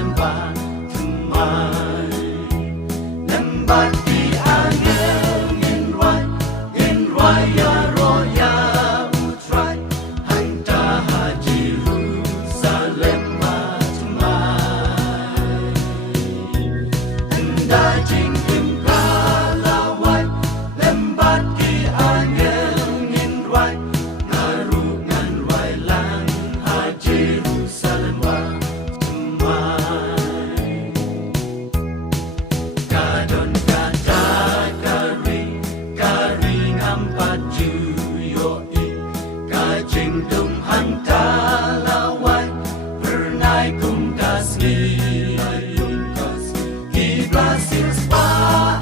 lembah temai lembat di angin rai ya roya utrai hanta haji Jerusalem temai anda jingkim kalawai lembat di angin rai ngarungan rai lang haji Jerusalem kadon kata kari ngampat juyoi kajing dum hanta lawai pernai kum kasgi Brasil spa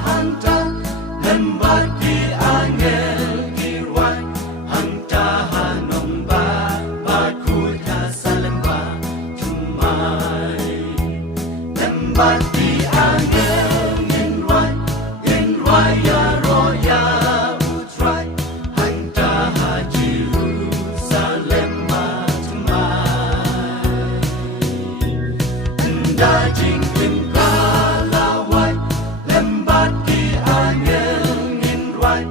hanta lembat di angel kirwai hanta hanong bakut kasalemba tumai lembat di angel rai ya roya utrai hanta haji Jerusalem tumai anda jingkim kalawai lembat di angin rai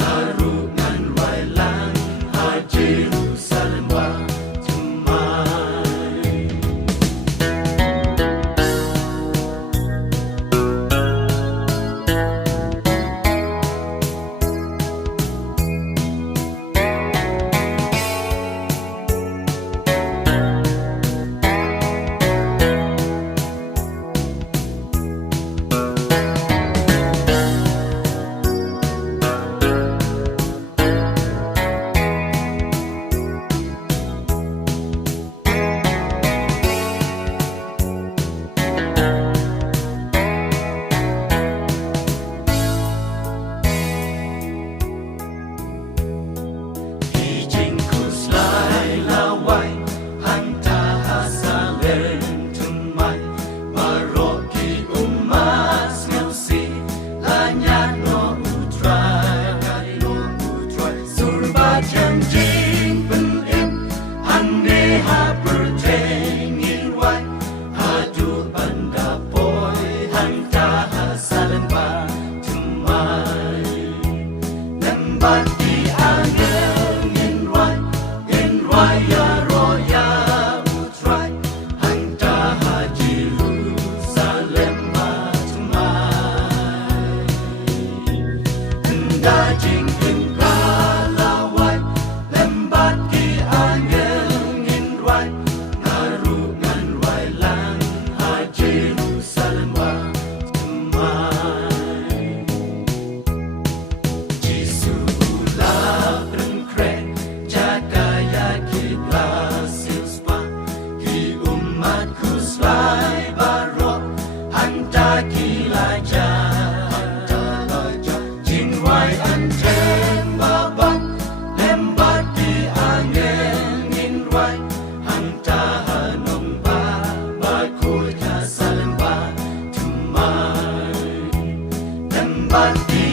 ngarungan rai lang haji Jerusalem tumai lembat di angin rai ya roya utrai hanta haji Jerusalem tumai anda jingkim kalawai lembat di angin rai ngarungan rai lang haji Jerusalem tumai Jinwai anten babang lembat di angin rai hanta hanong bakut kasalemba tumai lembat di